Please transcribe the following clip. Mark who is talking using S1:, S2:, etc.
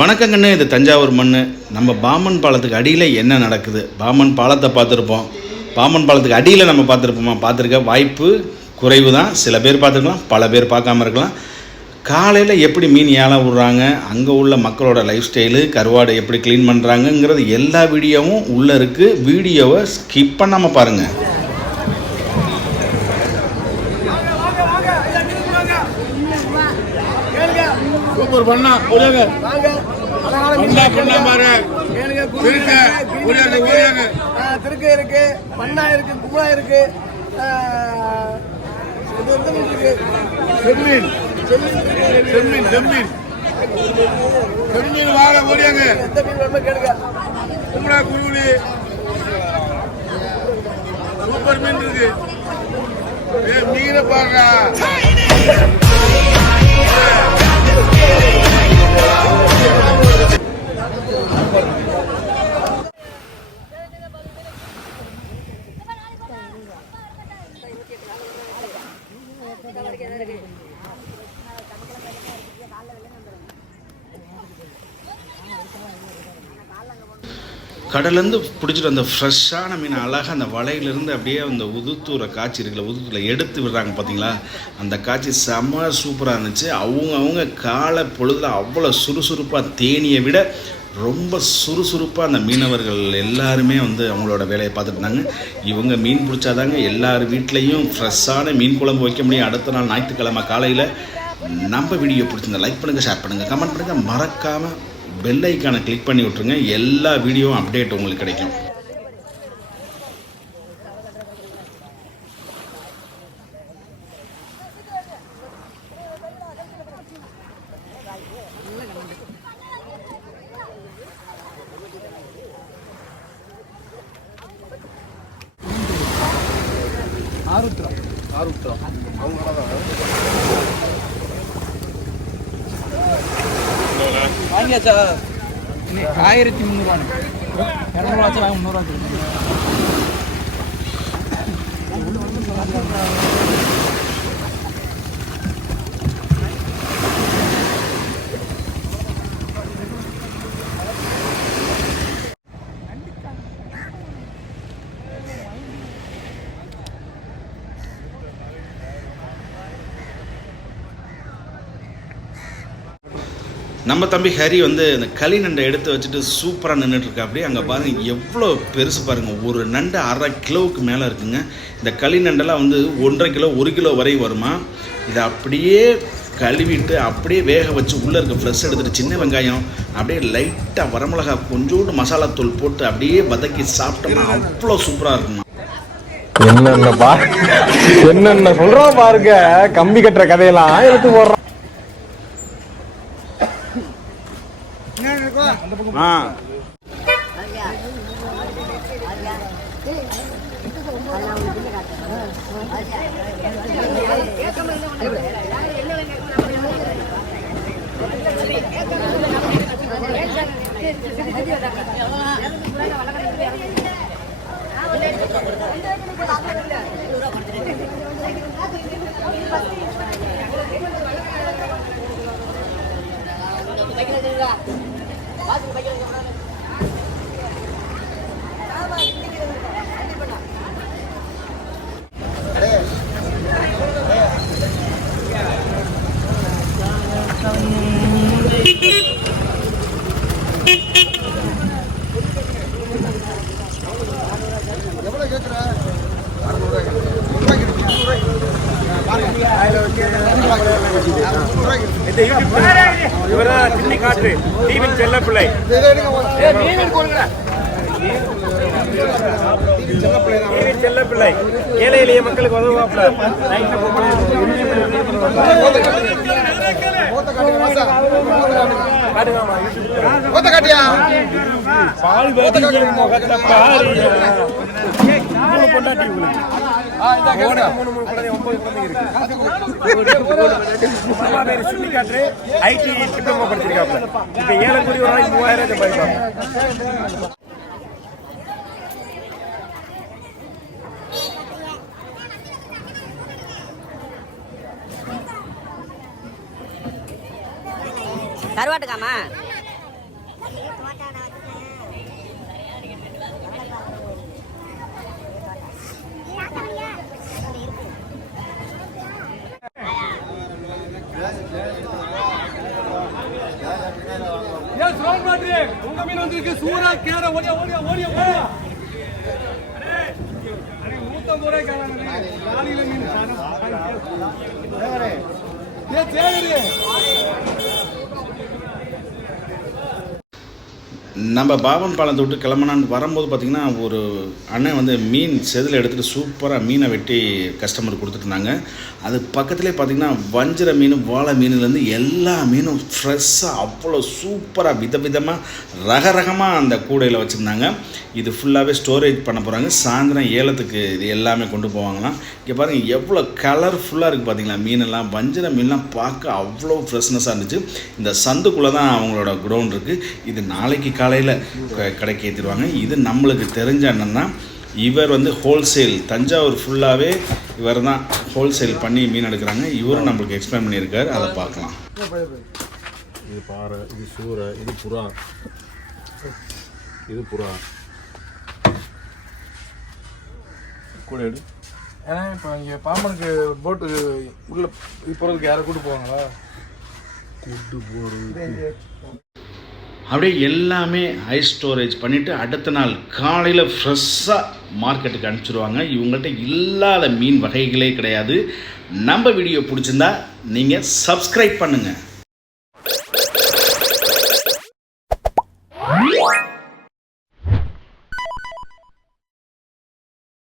S1: வணக்கங்கண்ணு இது தஞ்சாவூர் மண் நம்ம பாமன் பாலத்துக்கு அடியில் என்ன நடக்குது? பாமன் பாலத்தை பார்த்துருப்போம். பாமன் பாலத்துக்கு அடியில் நம்ம பார்த்துருப்போமா? பார்த்துருக்க வாய்ப்பு குறைவு தான் சில பேர் பார்த்துருக்கலாம் பல பேர் பார்க்காம இருக்கலாம். காலையில் எப்படி மீன் ஏலம் விடுறாங்க? அங்கே உள்ள மக்களோட லைஃப் ஸ்டைலு கருவாடை எப்படி க்ளீன் பண்ணுறாங்கங்கிறது எல்லா வீடியோவும் உள்ளே இருக்குது வீடியோவை ஸ்கிப் பண்ணாமல் பாருங்கள்
S2: சூப்பர் பண்ணா பண்ணா பண்ணா பாரு திருக்க ஒரேங்க ஒரேங்க
S3: திருக்க இருக்கு பண்ணா இருக்கு கும்பலா இருக்கு.
S2: செம்மீன். செம்மீன் செம்மீன். செம்மீன் வாழ
S3: கேளுங்க.
S2: கும்படா குருவி சூப்பர் மீன் இருக்கு. மீனை பாருடா.
S1: கடல்லேருந்து பிடிச்சிட்டு அந்த ஃப்ரெஷ்ஷான மீன் அழகாக அந்த வலையிலேருந்து அப்படியே அந்த உதுத்தூரை காய்ச்சி இருக்குல்ல உதுத்தூரில் எடுத்து விடுறாங்க பார்த்தீங்களா அந்த காட்சி செம்ம சூப்பராக இருந்துச்சு. அவங்க அவங்க காலை பொழுதில் அவ்வளோ சுறுசுறுப்பாக தேனியை விட ரொம்ப சுறுசுறுப்பாக அந்த மீனவர்கள் எல்லாருமே வந்து அவங்களோட வேலையை பார்த்துட்டு இருந்தாங்க இவங்க மீன் பிடிச்சாதாங்க எல்லார் வீட்லேயும் ஃப்ரெஷ்ஷான மீன் குழம்பு வைக்க முடியும். அடுத்த நாள் ஞாயிற்றுக்கிழமை காலையில் நம்ம வீடியோ பிடிச்சிருந்தா லைக் பண்ணுங்கள் ஷேர் பண்ணுங்கள் கமெண்ட் பண்ணுங்கள் மறக்காமல் பெல் ஐக்கானை கிளிக் பண்ணி விட்ருங்க எல்லா வீடியோவும் அப்டேட் உங்களுக்கு கிடைக்கும்.
S4: வாங்கியாச்சா? இன்னைக்கு ஆயிரத்தி முந்நூறுவானு. இரநூறுவாச்சும் வாங்கி முந்நூறுவா
S1: நம்ம தம்பி ஹரி வந்து இந்த களி நண்டை எடுத்து வச்சுட்டு சூப்பராக நின்றுட்டுருக்கு அப்படியே அங்கே பாருங்க எவ்வளோ பெருசு பாருங்க. ஒரு நண்டு அரை கிலோவுக்கு மேலே இருக்குங்க. இந்த களி நண்டெல்லாம் வந்து ஒன்றரை கிலோ ஒரு கிலோ வரை வருமா? இதை அப்படியே கழுவிட்டு அப்படியே வேக வச்சு உள்ளே இருக்க ஃப்ரெஷ் எடுத்துகிட்டு சின்ன வெங்காயம் அப்படியே லைட்டாக வரமிளகா கொஞ்சோண்டு மசாலா தூள் போட்டு அப்படியே வதக்கி சாப்பிட்டோம்னா அவ்வளோ சூப்பராக இருக்குமா
S5: என்னென்ன பா என்னென்ன சொல்றான் பாருங்க. கம்பி கட்டுற கதையெல்லாம் எடுத்து போடுறோம்
S1: ஆ. Vale, vaya, vaya, vaya.
S2: இவர்தான் சின்னி காற்று. டிவின் செல்ல பிள்ளை. டிவின் செல்ல பிள்ளை. ஏழை எளிய மக்களுக்கு உதவுவாப்ல பால் பொண்டாட்டி உங்களுக்கு மூணு மூணு குழந்தை ஒன்பது குழந்தைங்க இருக்கு. சுண்ணி காற்று ஐடி டிப்ளமோ படிச்சிருக்காப்ல இப்ப ஏழை கோடி ஒரு நாளைக்கு மூவாயிரம் சம்பாதிப்பாங்க.
S6: கருவாட்டுக்காமா இருக்கு சூறா கேர ஓடியா ஓடியா ஓடியா ஓடியா நூத்தம்பது ரூபாய் காலையில மீன் ஏ சரி
S1: நம்ம பாபன் பாலத்தை விட்டு கிளம்புனான்னு வரும்போது பார்த்திங்கன்னா ஒரு அண்ணன் வந்து மீன் செதில் எடுத்துகிட்டு சூப்பராக மீனை வெட்டி கஸ்டமர் கொடுத்துட்ருந்தாங்க அது பக்கத்துலேயே பார்த்திங்கன்னா வஞ்சிர மீன் வாழை மீன்லேருந்து எல்லா மீனும் ஃப்ரெஷ்ஷாக அவ்வளோ சூப்பராக விதவிதமாக ரக ரகமாக அந்த கூடையில் வச்சுருந்தாங்க. இது ஃபுல்லாகவே ஸ்டோரேஜ் பண்ண போகிறாங்க சாயந்தரம் ஏலத்துக்கு இது எல்லாமே கொண்டு போவாங்களாம். இங்கே பாருங்கள் எவ்வளோ கலர்ஃபுல்லாக இருக்குது பார்த்தீங்களா மீனெல்லாம். வஞ்சிர மீன்லாம் பார்க்க அவ்வளோ ஃப்ரெஷ்னஸாக இருந்துச்சு. இந்த சந்துக்குள்ளே தான் அவங்களோட குடோன் இருக்குது இது நாளைக்கு காலையில் கடைக்கு ஏற்றிடுவாங்க இது நம்மளுக்கு தெரிஞ்ச அண்ணன் தான். இவர் வந்து ஹோல்சேல் தஞ்சாவூர் ஃபுல்லாகவே இவர் தான் ஹோல்சேல் பண்ணி மீன் எடுக்கிறாங்க. இவரும் நம்மளுக்கு எக்ஸ்பிளைன் பண்ணியிருக்காரு. அதை பார்க்கலாம்.
S7: இது பாறை இது சூறை இது புறா. இது புறா. கூட எடு.
S6: ஏன்னா இப்போ இங்கே பாம்பனுக்கு போட்டு உள்ள போகிறதுக்கு யாரை கூட்டு போவாங்களா?
S1: அப்படியே எல்லாமே ஐஸ் ஸ்டோரேஜ் பண்ணிவிட்டு அடுத்த நாள் காலையில் ஃப்ரெஷ்ஷாக மார்க்கெட்டுக்கு அனுப்பிச்சிடுவாங்க இவங்கள்ட்ட இல்லாத மீன் வகைகளே கிடையாது. நம்ம வீடியோ பிடிச்சிருந்தா நீங்கள் சப்ஸ்கிரைப் பண்ணுங்கள்